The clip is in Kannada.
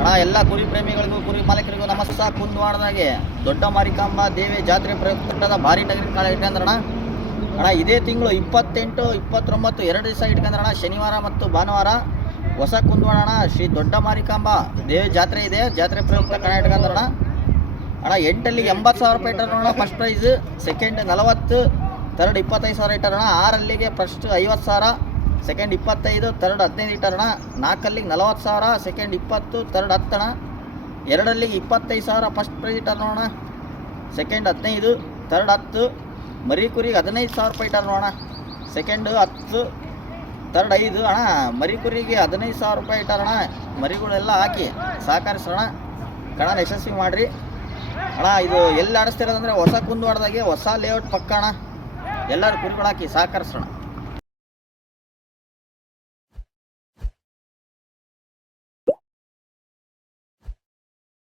ಅಣ್ಣ ಎಲ್ಲ ಕುರಿ ಪ್ರೇಮಿಗಳಿಗೂ ಕುರಿ ಮಾಲೀಕರಿಗೂ ನಮಸ್ಕಾರ. ಕುಂದವಾಡದಾಗೆ ದೊಡ್ಡ ಮಾರಿಕಾಂಬಾ ದೇವಿ ಜಾತ್ರೆ ಪ್ರಯುಕ್ತದ ಭಾರಿ ಟಗರಿನ ಕಾಳ ಇಟ್ಕೊಂಡ್ರಣ. ಅಣ್ಣ ಇದೇ ತಿಂಗಳು 28, 29 2 ದಿವಸ ಇಟ್ಕೊಂಡ್ರಣ. ಶನಿವಾರ ಮತ್ತು ಭಾನುವಾರ ಹೊಸ ಕುಂದವಾಡ ಶ್ರೀ ದೊಡ್ಡ ಮಾರಿಕಾಂಬಾ ದೇವಿ ಜಾತ್ರೆ ಇದೆ. ಜಾತ್ರೆ ಪ್ರಯುಕ್ತ ಕಾಳ ಇಟ್ಕೊಂಡ್ರಣ. ಅಣ್ಣ 8ಲ್ಲಿಗೆ 80,000 ರೂಪಾಯಿ ಇಟ್ಟಾರಣ ಫಸ್ಟ್ ಪ್ರೈಸ್, ಸೆಕೆಂಡ್ 40, ಥರ್ಡ್ 25,000 ಇಟ್ಟಾರಣ. 6ಲ್ಲಿಗೆ ಫಸ್ಟ್ 50,000, ಸೆಕೆಂಡ್ 25, ಥರ್ಡ್ 15 ಇಟ್ಟಾರಣ. 4ಲ್ಲಿಗೆ 40,000, ಸೆಕೆಂಡ್ 20, ಥರ್ಡ್ 10 ಅಣ್ಣ. 2ಲ್ಲಿಗೆ 25,000 ಫಸ್ಟ್ ಪ್ರೈಸ್ ಇಟ್ಟಾರ ಸೆಕೆಂಡ್ 15, ಥರ್ಡ್ 10. ಮರಿ ಕುರಿಗೆ 15,000 ರೂಪಾಯಿ ಇಟ್ಟಾರ ನೋಡೋಣ, ಸೆಕೆಂಡ್ 10, ಥರ್ಡ್ 5 ಅಣ್ಣ. ಮರಿ ಕುರಿಗೆ 15,000 ರೂಪಾಯಿ ಇಟ್ಟಾರಣ. ಮರಿಗಳೆಲ್ಲ ಹಾಕಿ ಸಹಕರಿಸೋಣ, ಕಣ ಯಶಸ್ವಿ ಮಾಡಿರಿ ಅಣ್ಣ. ಇದು ಎಲ್ಲಿ ಆಡಿಸ್ತಿರೋದಂದರೆ ಹೊಸ ಕುಂದವಾಡದಾಗೆ ಹೊಸ ಲೇಔಟ್ ಪಕ್ಕ ಅಣ್ಣ. ಎಲ್ಲರೂ ಕುರಿಗಳು ಹಾಕಿ ಸಹಕರಿಸೋಣ.